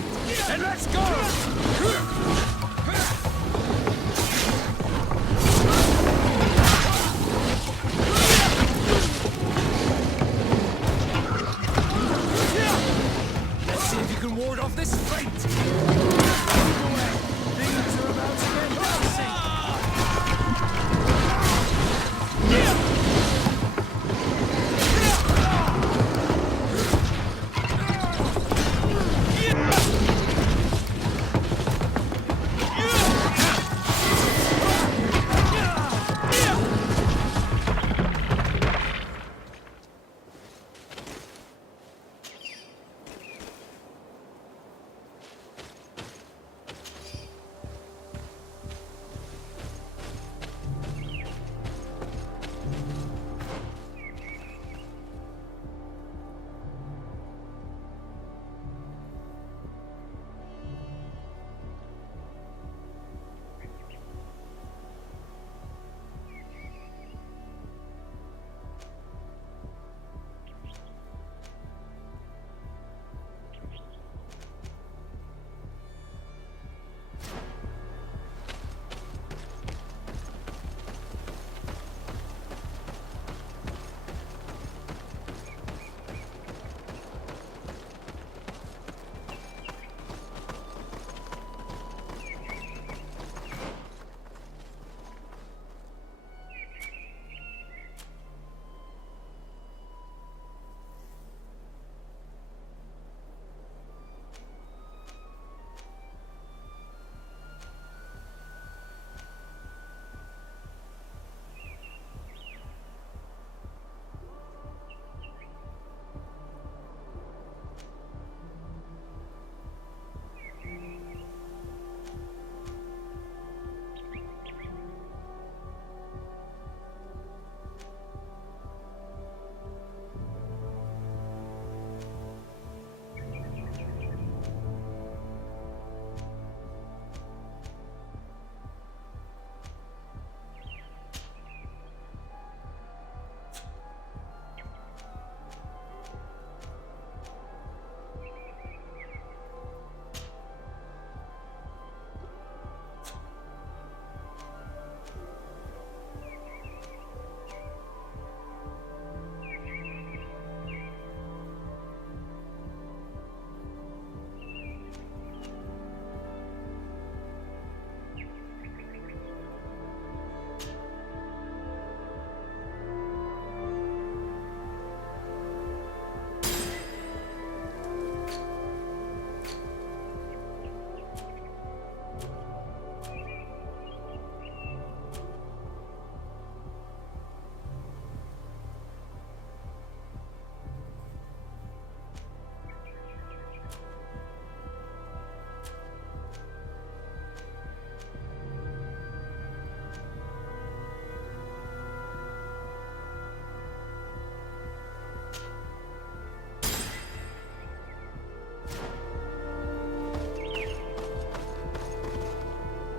mind, and let's go! Let's see if you can ward off this fate! Things are about to get messy!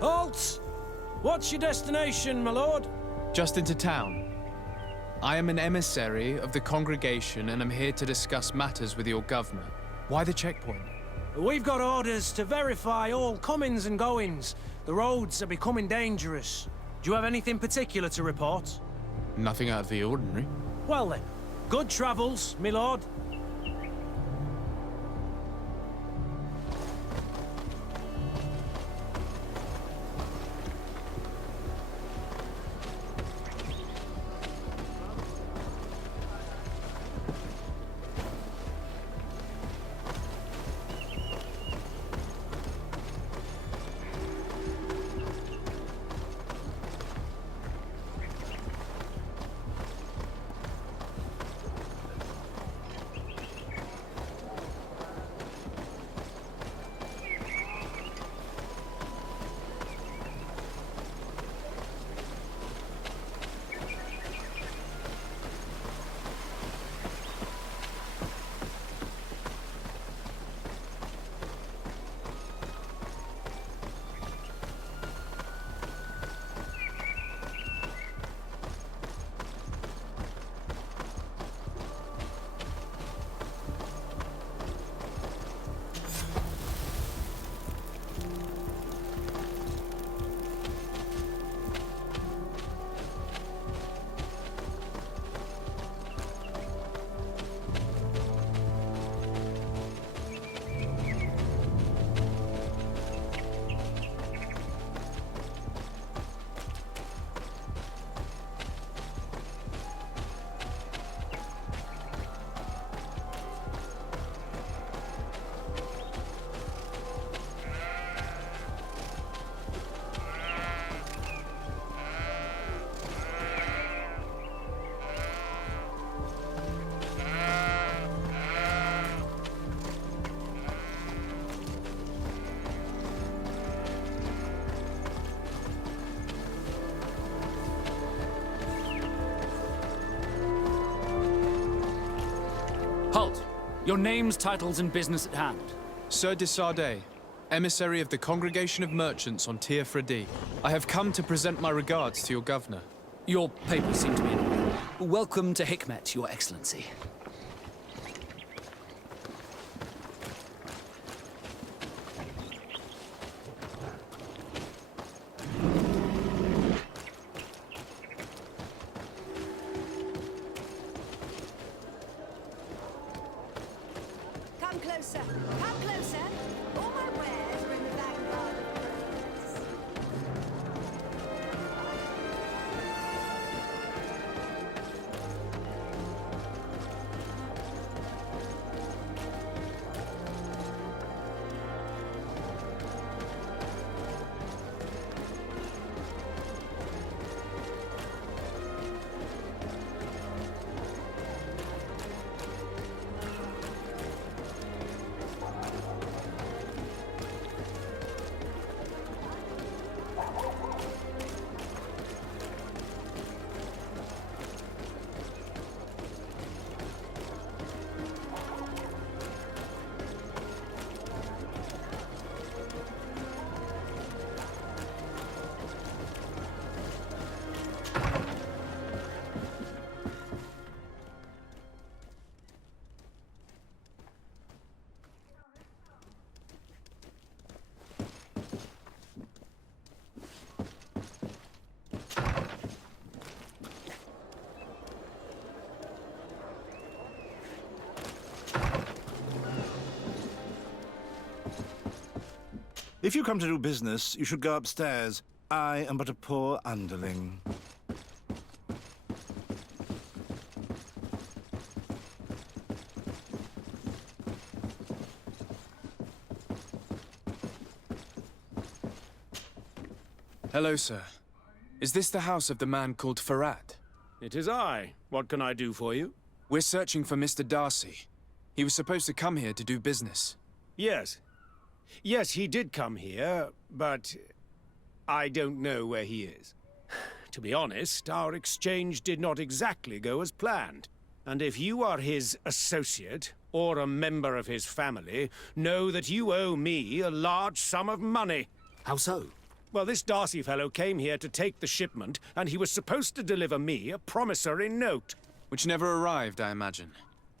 Halt! What's your destination, my lord? Just into town. I am an emissary of the congregation and am here to discuss matters with your governor. Why the checkpoint? We've got orders to verify all comings and goings. The roads are becoming dangerous. Do you have anything particular to report? Nothing out of the ordinary. Well then, good travels, my lord. Your names, titles, and business at hand. Sir de Sardet, emissary of the Congregation of Merchants on Tir Fredi. I have come to present my regards to your governor. Your papers seem to be in order. Welcome to Hikmet, Your Excellency. Come closer. Come closer. All my wares are in the vanguard of progress. If you come to do business, you should go upstairs. I am but a poor underling. Hello, sir. Is this the house of the man called Ferhat? It is I. What can I do for you? We're searching for Mr. D'Arcy. He was supposed to come here to do business. Yes. Yes, he did come here, but I don't know where he is. To be honest, our exchange did not exactly go as planned. And if you are his associate, or a member of his family, know that you owe me a large sum of money. How so? Well, this D'Arcy fellow came here to take the shipment, and he was supposed to deliver me a promissory note. Which never arrived, I imagine.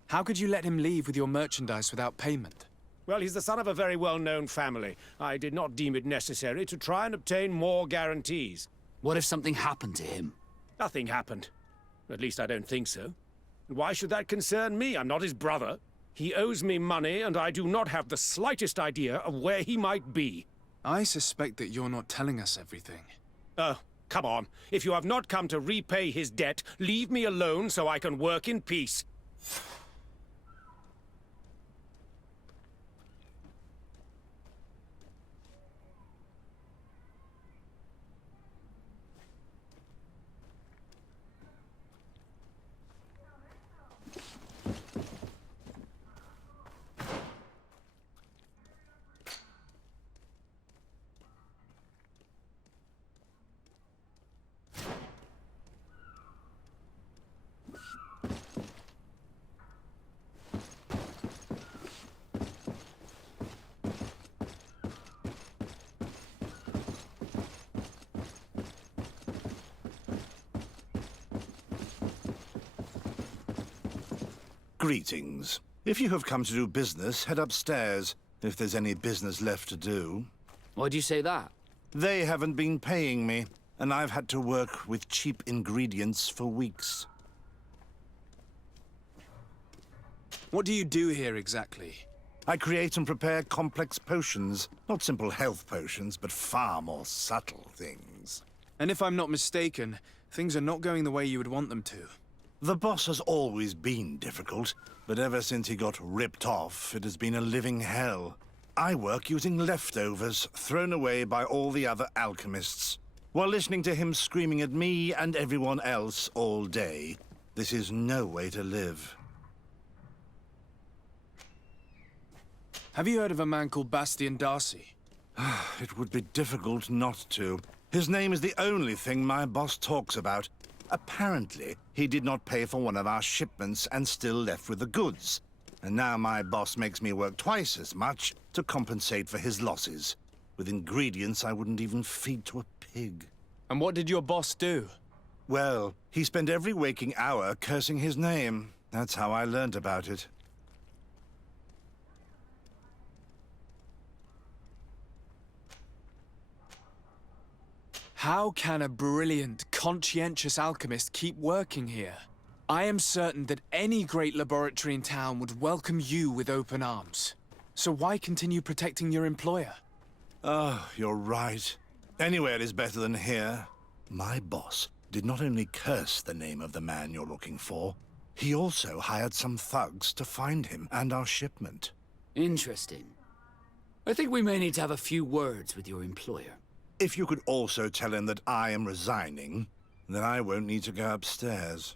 How could you let him leave with your merchandise without payment? Well, he's the son of a very well-known family. I did not deem it necessary to try and obtain more guarantees. What if something happened to him? Nothing happened. At least I don't think so. Why should that concern me? I'm not his brother. He owes me money, and I do not have the slightest idea of where he might be. I suspect that you're not telling us everything. Oh, come on. If you have not come to repay his debt, leave me alone so I can work in peace. Greetings. If you have come to do business, head upstairs, if there's any business left to do. Why do you say that? They haven't been paying me, and I've had to work with cheap ingredients for weeks. What do you do here exactly? I create and prepare complex potions. Not simple health potions, but far more subtle things. And if I'm not mistaken, things are not going the way you would want them to. The boss has always been difficult, but ever since he got ripped off, it has been a living hell. I work using leftovers thrown away by all the other alchemists, while listening to him screaming at me and everyone else all day. This is no way to live. Have you heard of a man called Bastien D'Arcy? It would be difficult not to. His name is the only thing my boss talks about. Apparently, he did not pay for one of our shipments and still left with the goods. And now my boss makes me work twice as much to compensate for his losses, with ingredients I wouldn't even feed to a pig. And what did your boss do? Well, he spent every waking hour cursing his name. That's how I learned about it. How can a brilliant, conscientious alchemist keep working here? I am certain that any great laboratory in town would welcome you with open arms. So why continue protecting your employer? Oh, you're right. Anywhere is better than here. My boss did not only curse the name of the man you're looking for, he also hired some thugs to find him and our shipment. Interesting. I think we may need to have a few words with your employer. If you could also tell him that I am resigning, then I won't need to go upstairs.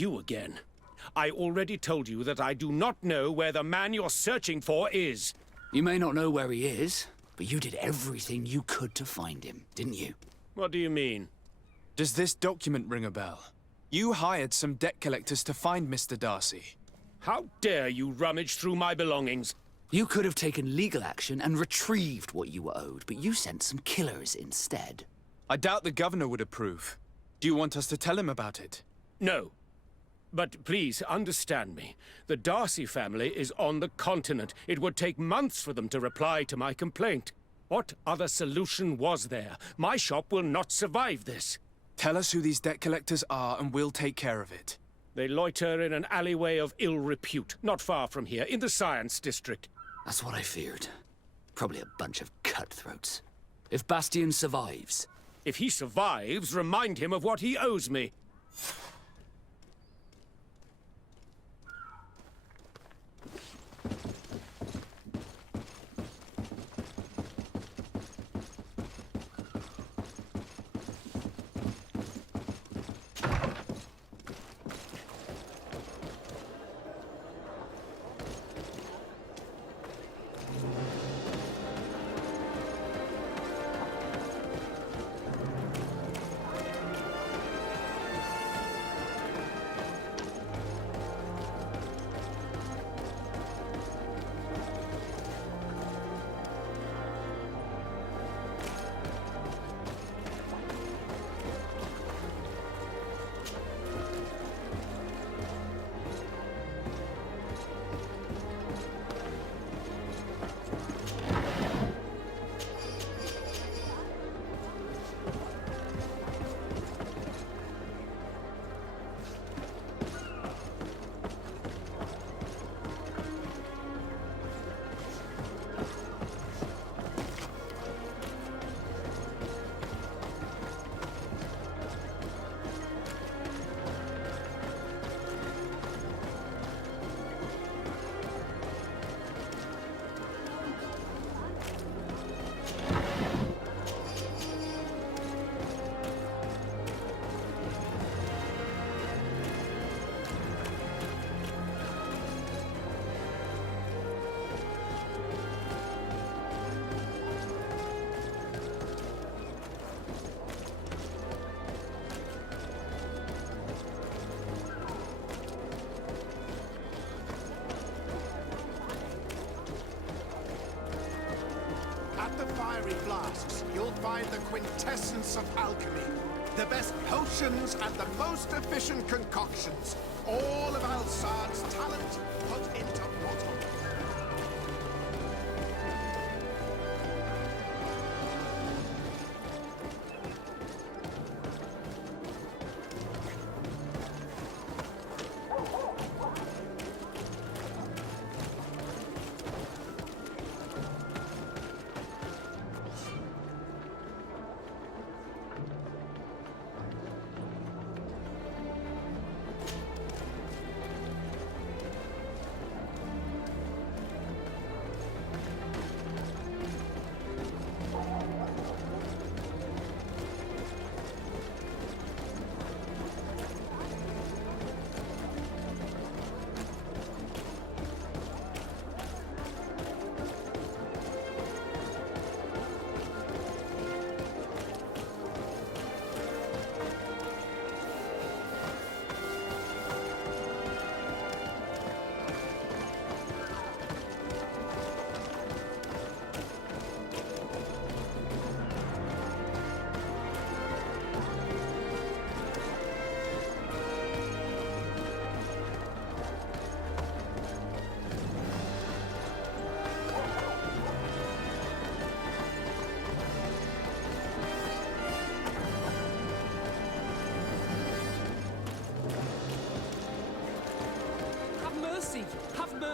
You again. I already told you that I do not know where the man you're searching for is. You may not know where he is, but you did everything you could to find him, didn't you? What do you mean? Does this document ring a bell? You hired some debt collectors to find Mr. D'Arcy. How dare you rummage through my belongings? You could have taken legal action and retrieved what you were owed, but you sent some killers instead. I doubt the governor would approve. Do you want us to tell him about it? No. But please understand me. The D'Arcy family is on the continent. It would take months for them to reply to my complaint. What other solution was there? My shop will not survive this. Tell us who these debt collectors are and we'll take care of it. They loiter in an alleyway of ill repute, not far from here, in the Science District. That's what I feared. Probably a bunch of cutthroats. If Bastien survives... If he survives, remind him of what he owes me. Fiery flasks, you'll find the quintessence of alchemy. The best potions and the most efficient concoctions. All of Alsad's talent put into bottle.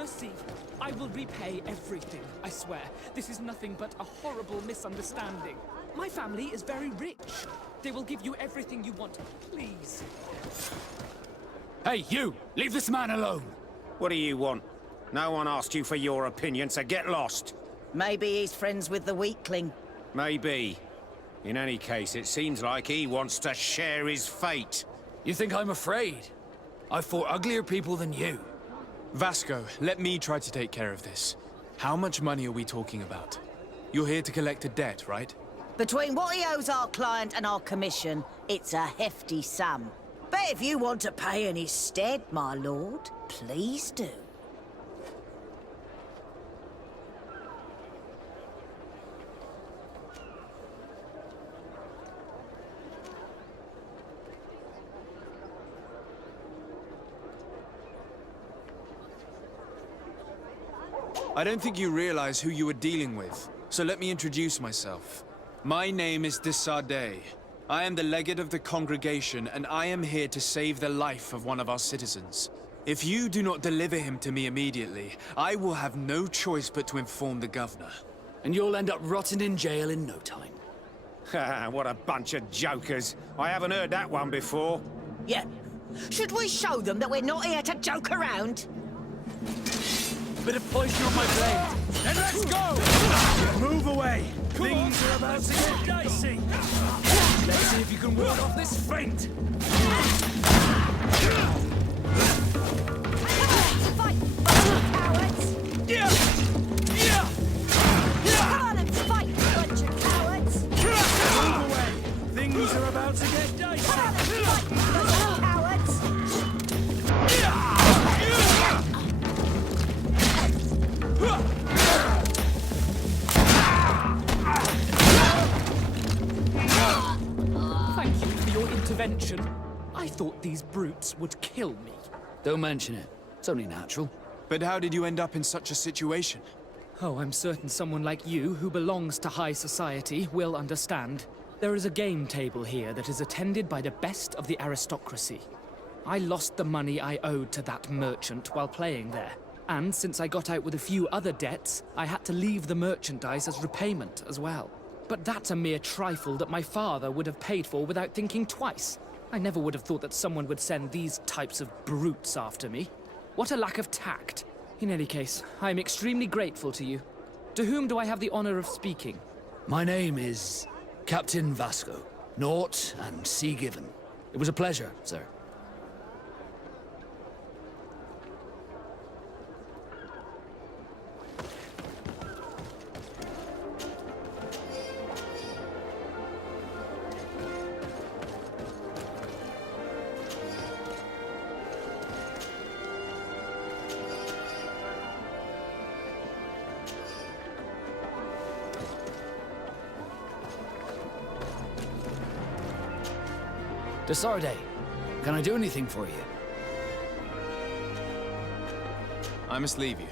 D'Arcy. I will repay everything, I swear. This is nothing but a horrible misunderstanding. My family is very rich. They will give you everything you want. Please. Hey, you! Leave this man alone! What do you want? No one asked you for your opinion, so get lost. Maybe he's friends with the weakling. Maybe. In any case, it seems like he wants to share his fate. You think I'm afraid? I've fought uglier people than you. Vasco, let me try to take care of this. How much money are we talking about? You're here to collect a debt, right? Between what he owes our client and our commission, it's a hefty sum. But if you want to pay in his stead, my lord, please do. I don't think you realize who you are dealing with, so let me introduce myself. My name is D'Arcy. I am the legate of the congregation, and I am here to save the life of one of our citizens. If you do not deliver him to me immediately, I will have no choice but to inform the governor. And you'll end up rotting in jail in no time. Ha! What a bunch of jokers. I haven't heard that one before. Yeah. Should we show them that we're not here to joke around? Bit of poison on my blade. Then let's go! Move away! Things are about to get dicey. Let's see if you can ward off this feint. Fight, cowards! Come on and fight, bunch of cowards! Move away! Things are about to get dicey. Come on and fight, bunch of cowards! Thank you for your intervention. I thought these brutes would kill me. Don't mention it. It's only natural. But how did you end up in such a situation? Oh, I'm certain someone like you, who belongs to high society, will understand. There is a game table here that is attended by the best of the aristocracy. I lost the money I owed to that merchant while playing there. And since I got out with a few other debts, I had to leave the merchandise as repayment as well. But that's a mere trifle that my father would have paid for without thinking twice. I never would have thought that someone would send these types of brutes after me. What a lack of tact. In any case, I am extremely grateful to you. To whom do I have the honor of speaking? My name is Captain Vasco. Naught and sea given. It was a pleasure, sir. D'Arcy, can I do anything for you? I must leave you.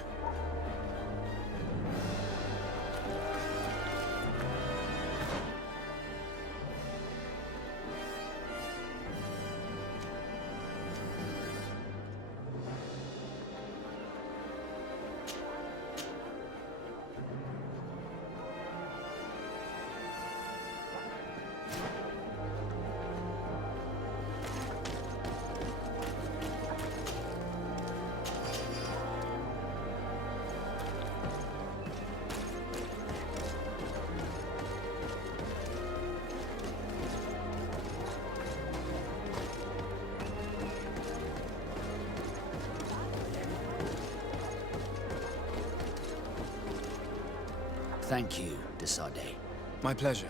Thank you, D'Arcy. My pleasure.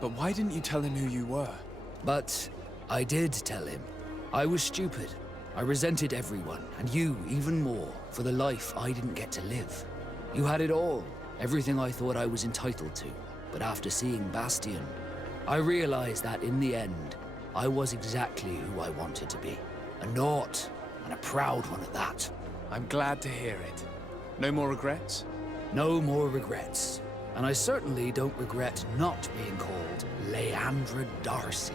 But why didn't you tell him who you were? But I did tell him. I was stupid. I resented everyone, and you even more, for the life I didn't get to live. You had it all, everything I thought I was entitled to. But after seeing Bastien, I realized that in the end, I was exactly who I wanted to be. A naught, and a proud one at that. I'm glad to hear it. No more regrets? No more regrets. And I certainly don't regret not being called Master D'Arcy.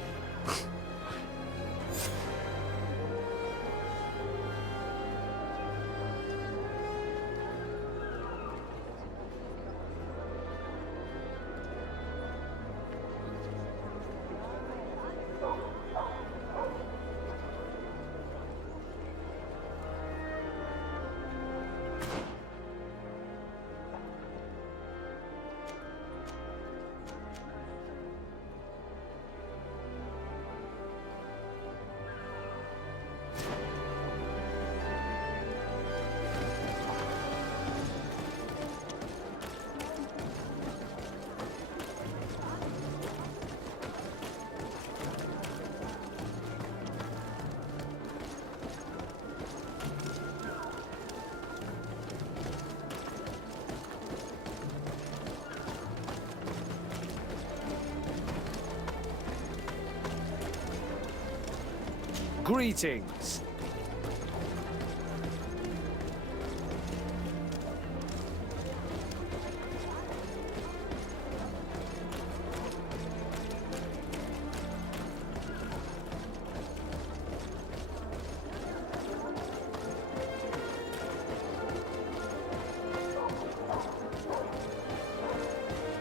Greetings.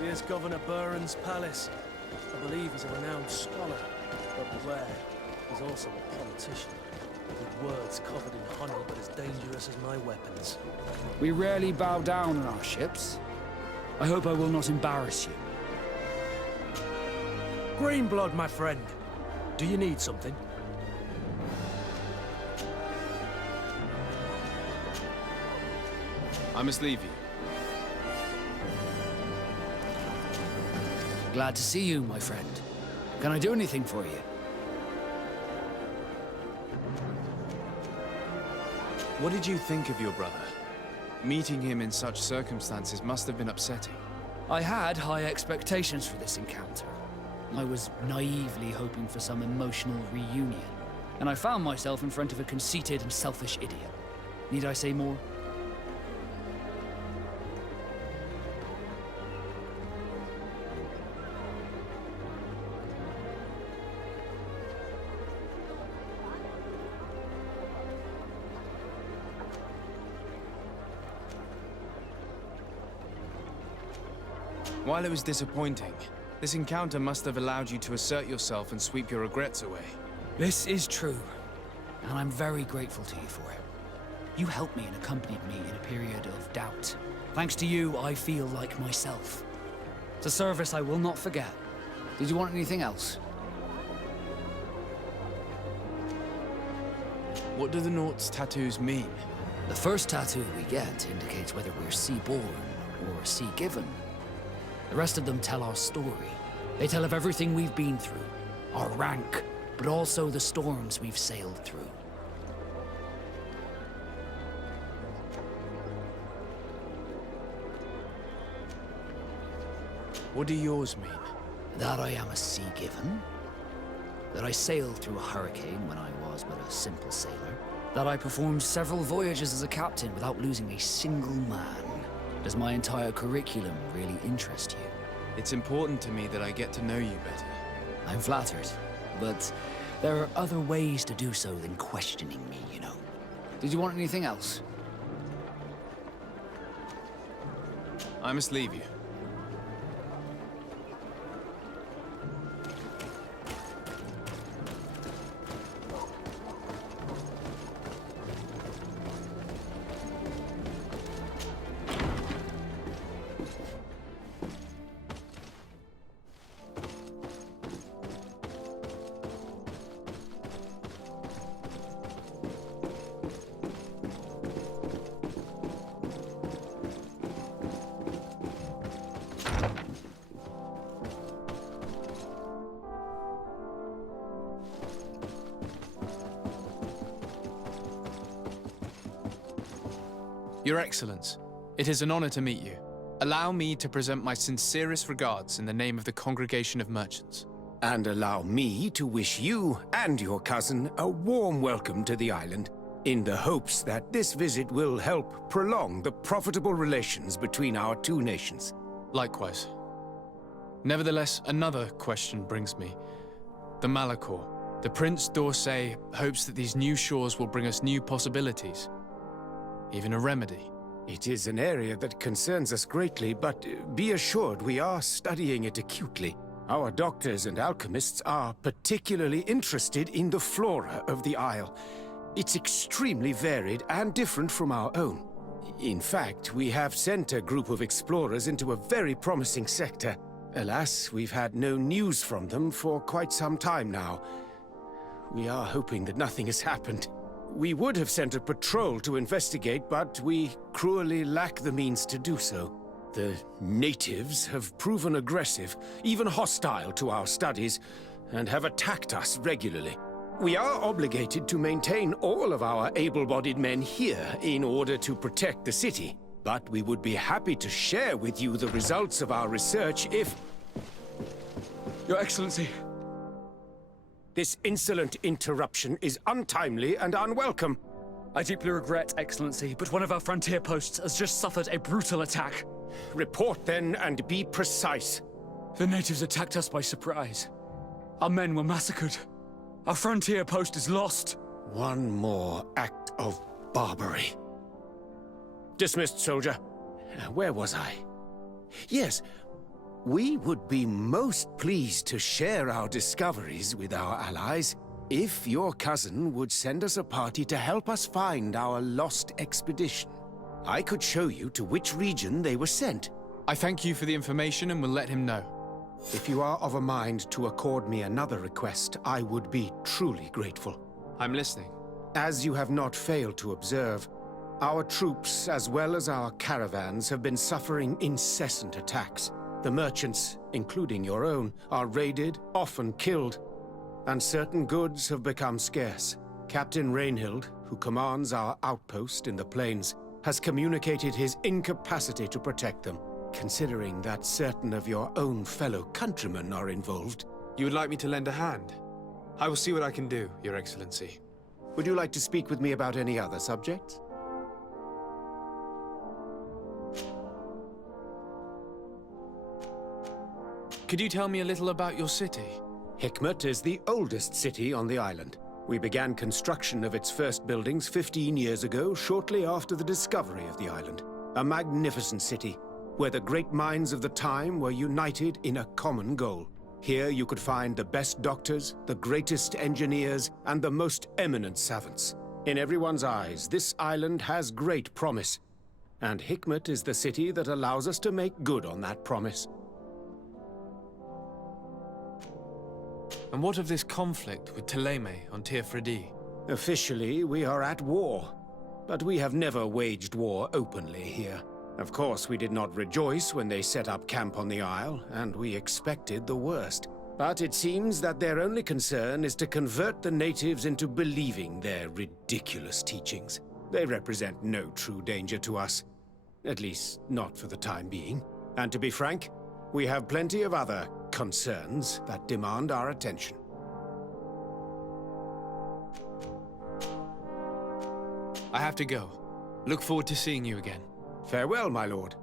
Here's Governor Buren's palace. I believe he's a renowned scholar, but beware, he's also a politician. With words covered in honey, but as dangerous as my weapons. We rarely bow down on our ships. I hope I will not embarrass you. Greenblood, my friend. Do you need something? I must leave you. Glad to see you, my friend. Can I do anything for you? What did you think of your brother? Meeting him in such circumstances must have been upsetting. I had high expectations for this encounter. I was naively hoping for some emotional reunion, and I found myself in front of a conceited and selfish idiot. Need I say more? While it was disappointing, this encounter must have allowed you to assert yourself and sweep your regrets away. This is true, and I'm very grateful to you for it. You helped me and accompanied me in a period of doubt. Thanks to you, I feel like myself. It's a service I will not forget. Did you want anything else? What do the Naught's tattoos mean? The first tattoo we get indicates whether we're sea-born or sea-given. The rest of them tell our story. They tell of everything we've been through, our rank, but also the storms we've sailed through. What do yours mean? That I am a sea-given, that I sailed through a hurricane when I was but a simple sailor, that I performed several voyages as a captain without losing a single man. Does my entire curriculum really interest you? It's important to me that I get to know you better. I'm flattered, but there are other ways to do so than questioning me, you know. Did you want anything else? I must leave you. Your Excellence, it is an honor to meet you. Allow me to present my sincerest regards in the name of the Congregation of Merchants. And allow me to wish you and your cousin a warm welcome to the island, in the hopes that this visit will help prolong the profitable relations between our two nations. Likewise. Nevertheless, another question brings me. The malichor. The Prince d'Orsay hopes that these new shores will bring us new possibilities. Even a remedy. It is an area that concerns us greatly, but be assured we are studying it acutely. Our doctors and alchemists are particularly interested in the flora of the Isle. It's extremely varied and different from our own. In fact, we have sent a group of explorers into a very promising sector. Alas, we've had no news from them for quite some time now. We are hoping that nothing has happened. We would have sent a patrol to investigate, but we cruelly lack the means to do so. The natives have proven aggressive, even hostile to our studies, and have attacked us regularly. We are obligated to maintain all of our able-bodied men here in order to protect the city. But we would be happy to share with you the results of our research if... Your Excellency, This insolent interruption is untimely and unwelcome. I deeply regret, Excellency, but one of our frontier posts has just suffered a brutal attack. Report then and be precise. The natives attacked us by surprise. Our men were massacred. Our frontier post is lost. One more act of barbarity. Dismissed, soldier. Where was I? Yes, we would be most pleased to share our discoveries with our allies if your cousin would send us a party to help us find our lost expedition. I could show you to which region they were sent. I thank you for the information and will let him know. If you are of a mind to accord me another request, I would be truly grateful. I'm listening. As you have not failed to observe, our troops, as well as our caravans, have been suffering incessant attacks. The merchants, including your own, are raided, often killed, and certain goods have become scarce. Captain Rainhild, who commands our outpost in the plains, has communicated his incapacity to protect them, considering that certain of your own fellow countrymen are involved. You would like me to lend a hand? I will see what I can do, Your Excellency. Would you like to speak with me about any other subjects? Could you tell me a little about your city? Hikmet is the oldest city on the island. We began construction of its first buildings 15 years ago, shortly after the discovery of the island. A magnificent city, where the great minds of the time were united in a common goal. Here you could find the best doctors, the greatest engineers, and the most eminent savants. In everyone's eyes, this island has great promise, and Hikmet is the city that allows us to make good on that promise. And what of this conflict with Thélème on Tir Frédie? Officially, we are at war, but we have never waged war openly here. Of course, we did not rejoice when they set up camp on the Isle, and we expected the worst. But it seems that their only concern is to convert the natives into believing their ridiculous teachings. They represent no true danger to us. At least, not for the time being. And to be frank, we have plenty of other concerns that demand our attention. I have to go. Look forward to seeing you again. Farewell, my lord.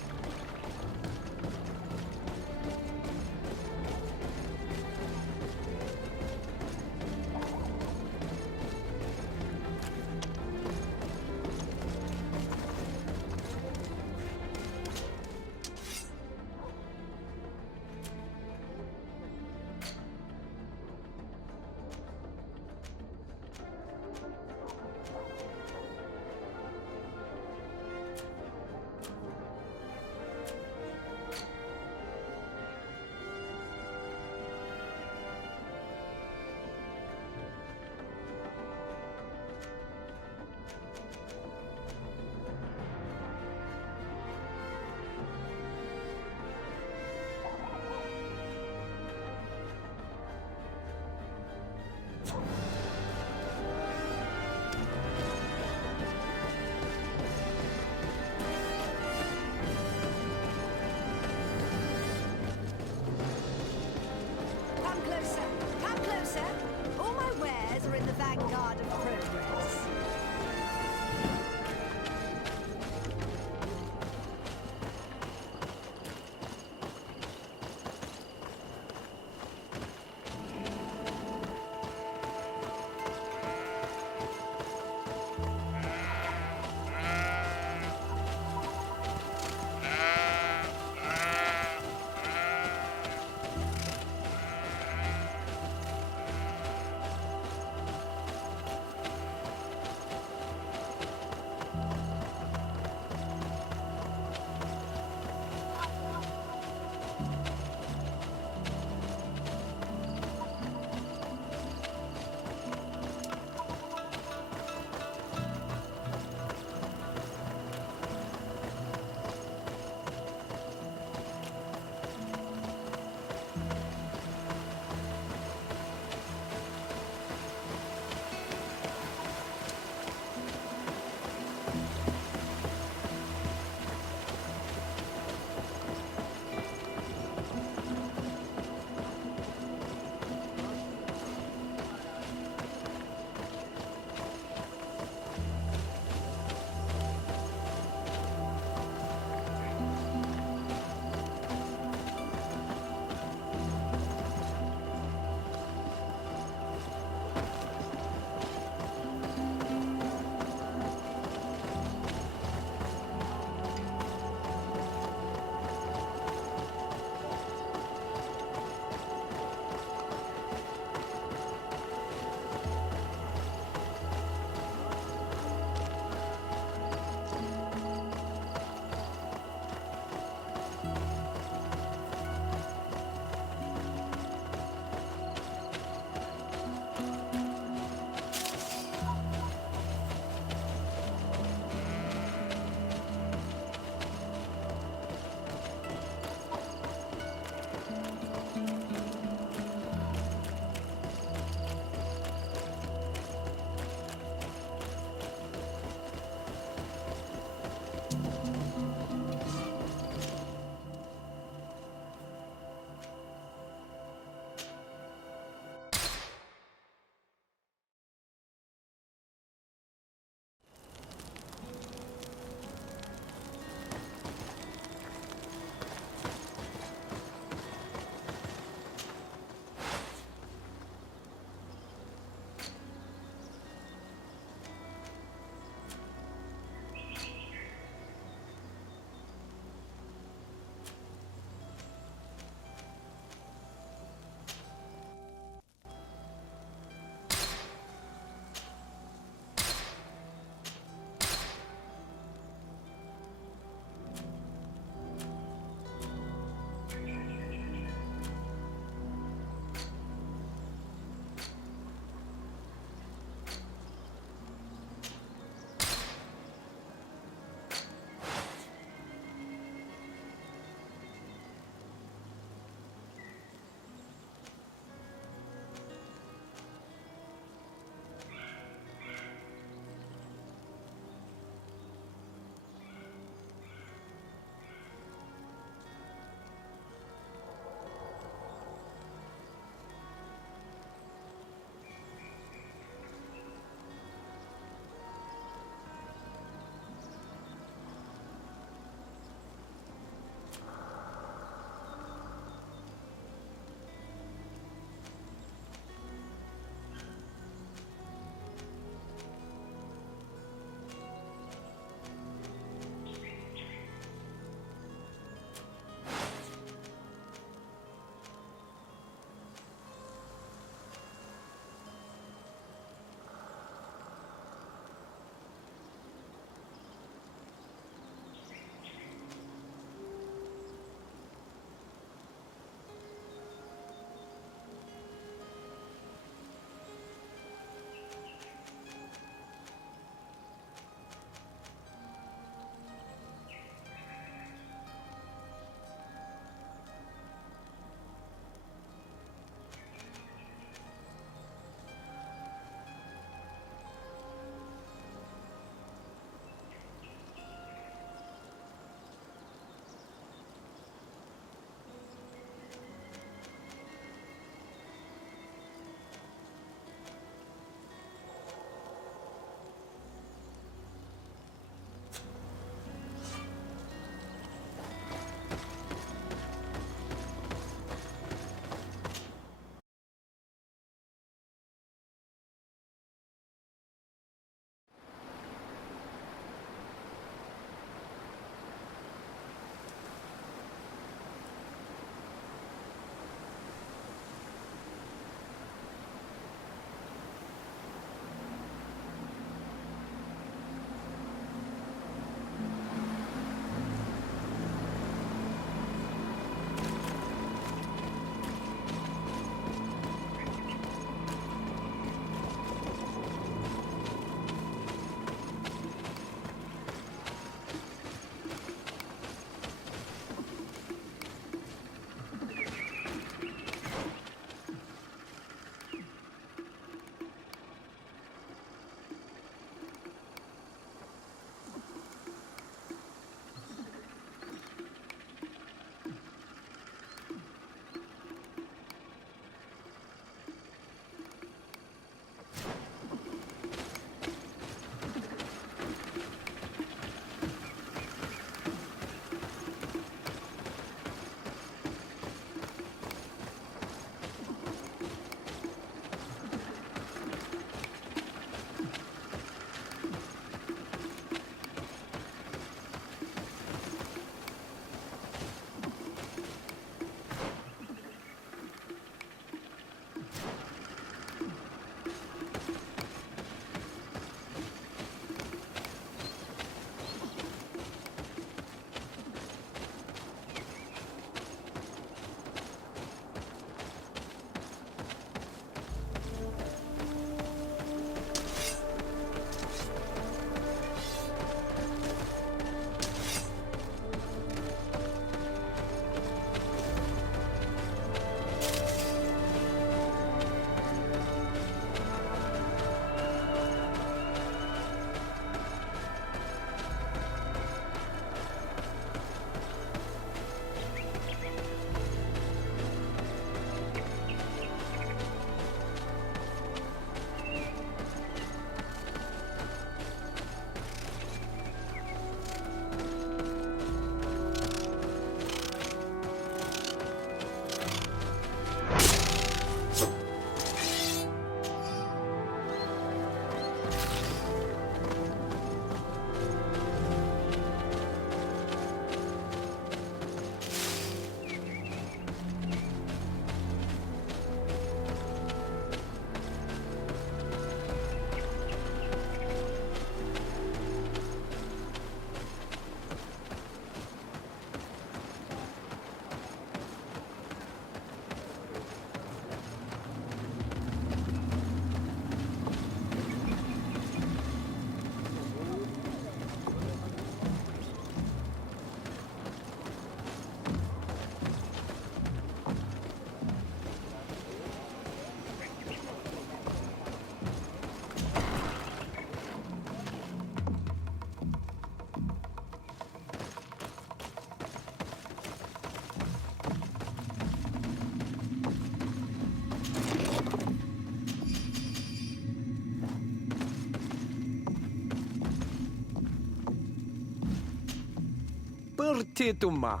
Titumad.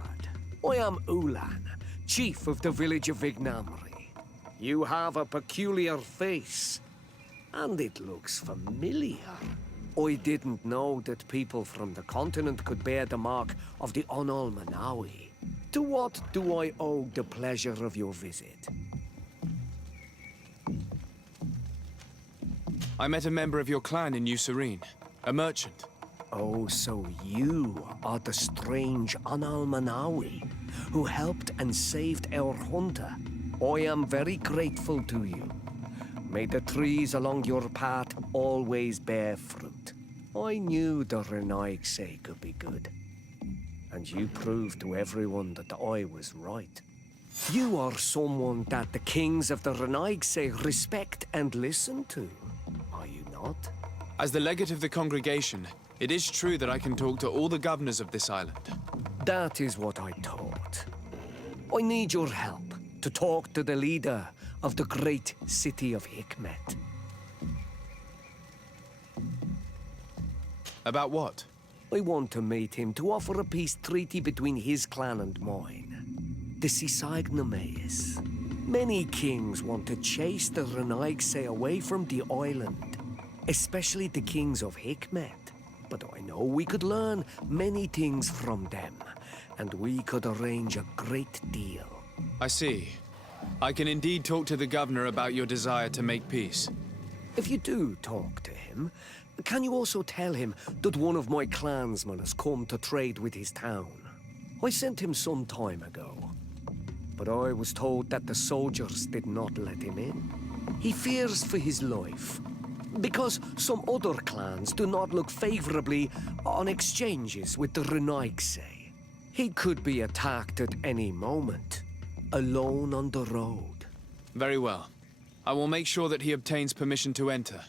I am Ulan, chief of the village of Vignamri. You have a peculiar face, and it looks familiar. I didn't know that people from the continent could bear the mark of the Onol Manawi. To what do I owe the pleasure of your visit? I met a member of your clan in New Serene, a merchant. Oh, so you are the strange Onol Manawi who helped and saved our hunter. I am very grateful to you. May the trees along your path always bear fruit. I knew the Renaigse could be good. And you proved to everyone that I was right. You are someone that the kings of the Renaigse respect and listen to, are you not? As the legate of the congregation, it is true that I can talk to all the governors of this island. That is what I thought. I need your help to talk to the leader of the great city of Hikmet. About what? I want to meet him to offer a peace treaty between his clan and mine. The Sisagnameis. Many kings want to chase the Renaigse away from the island, especially the kings of Hikmet. But I know we could learn many things from them, and we could arrange a great deal. I see. I can indeed talk to the governor about your desire to make peace. If you do talk to him, can you also tell him that one of my clansmen has come to trade with his town? I sent him some time ago, but I was told that the soldiers did not let him in. He fears for his life, because some other clans do not look favorably on exchanges with the Renaigse. He could be attacked at any moment, alone on the road. Very well. I will make sure that he obtains permission to enter.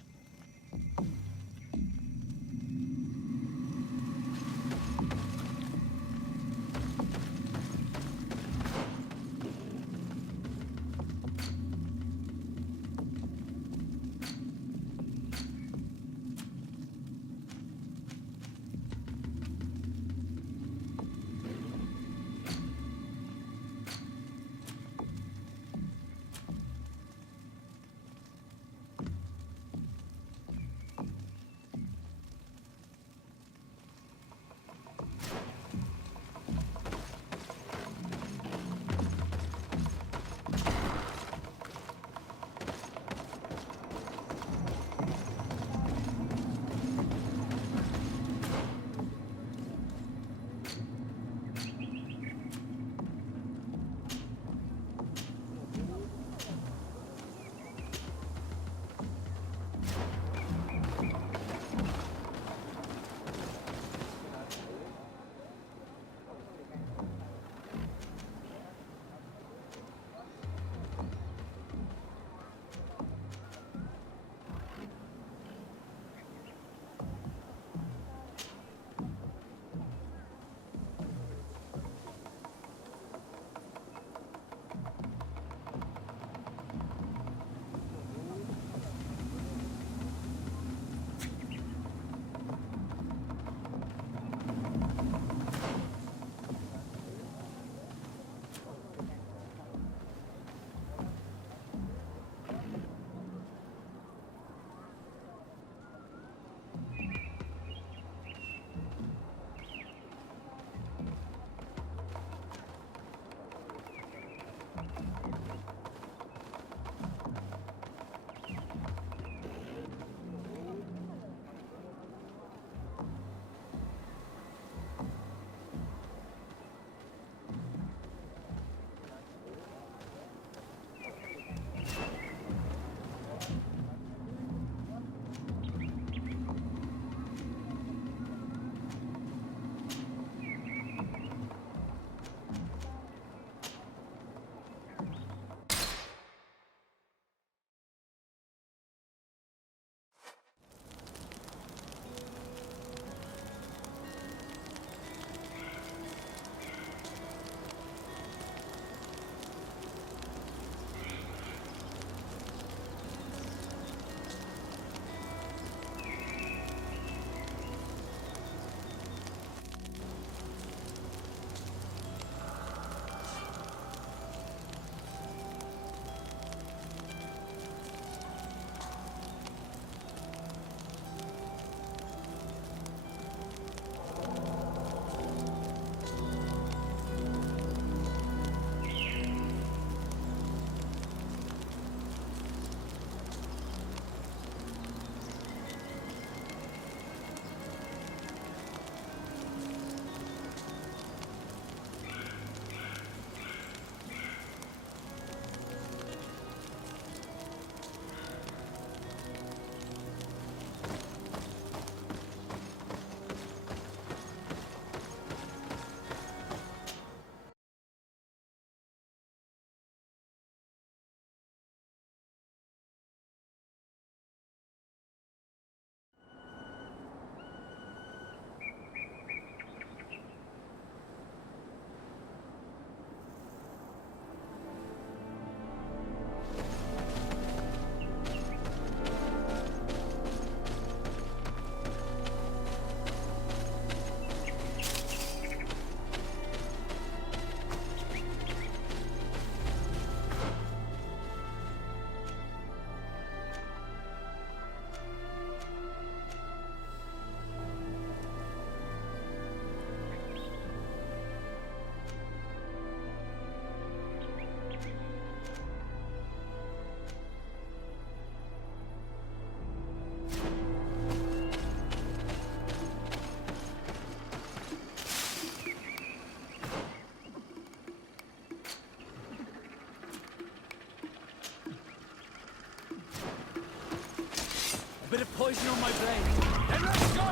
Bit of poison on my blade. And let's go!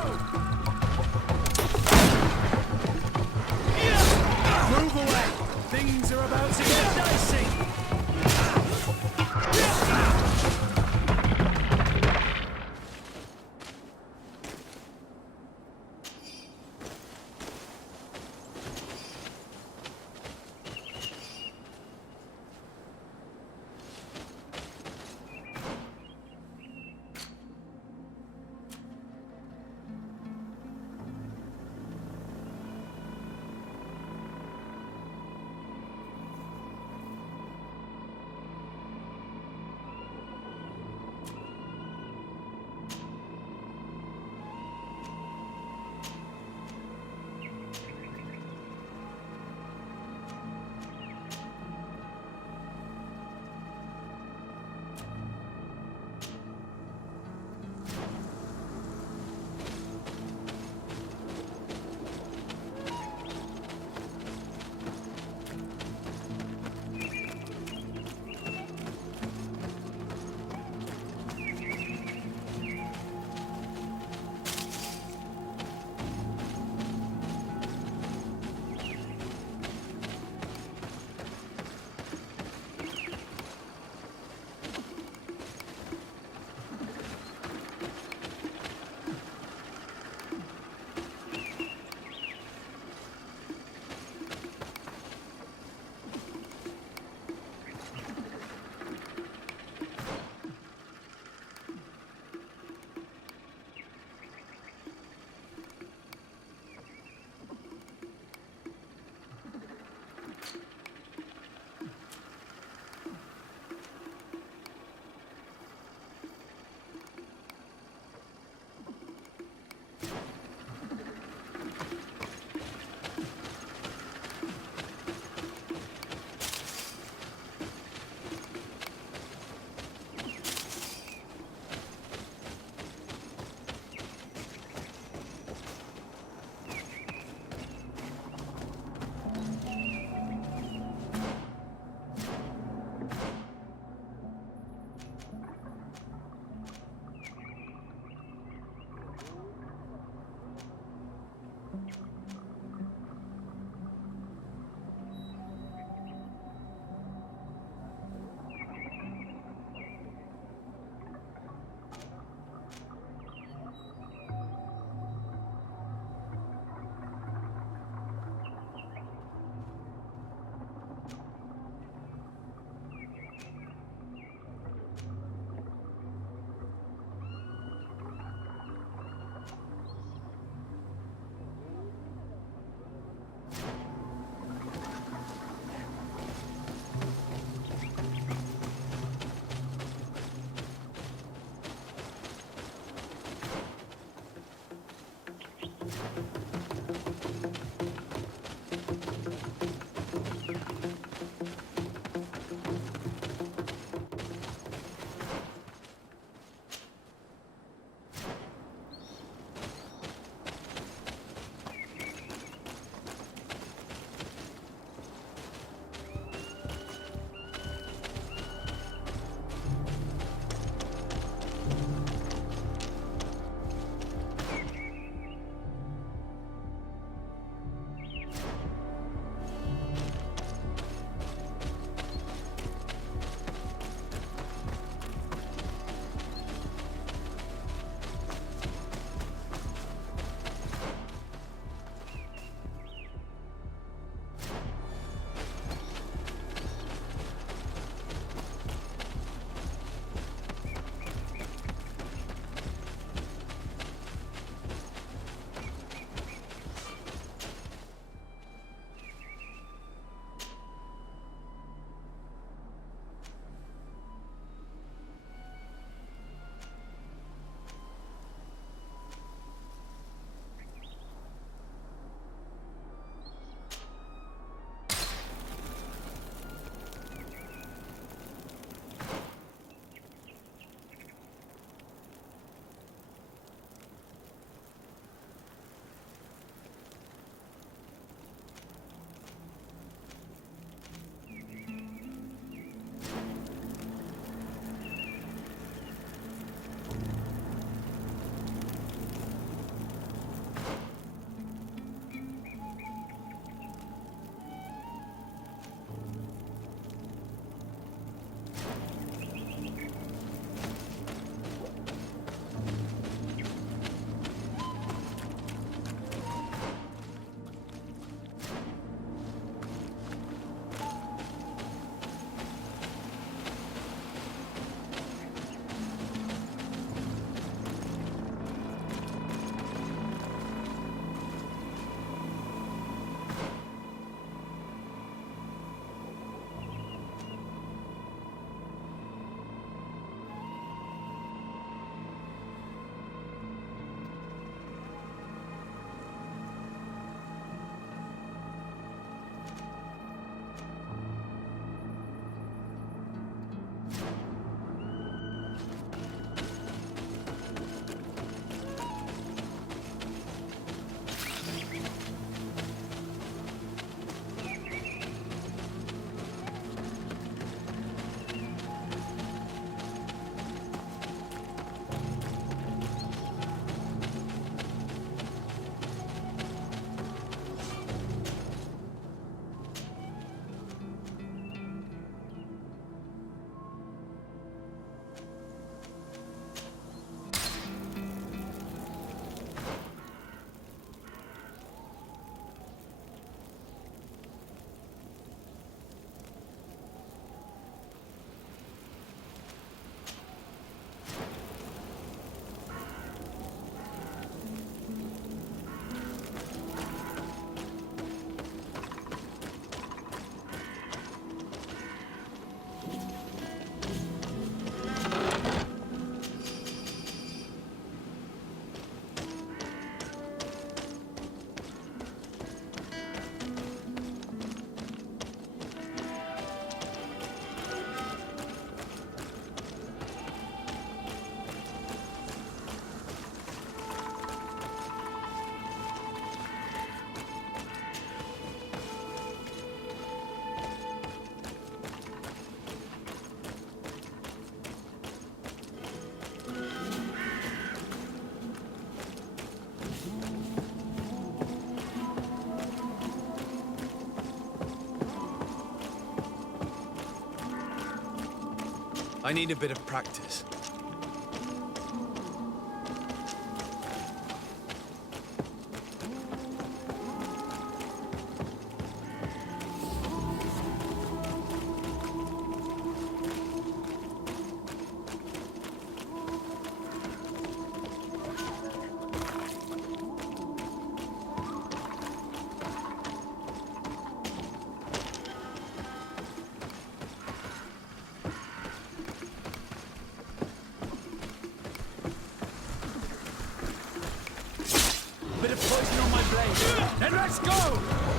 Move away! Things are about to get dicey! I need a bit of practice. Bit of poison on my blade. Then let's go!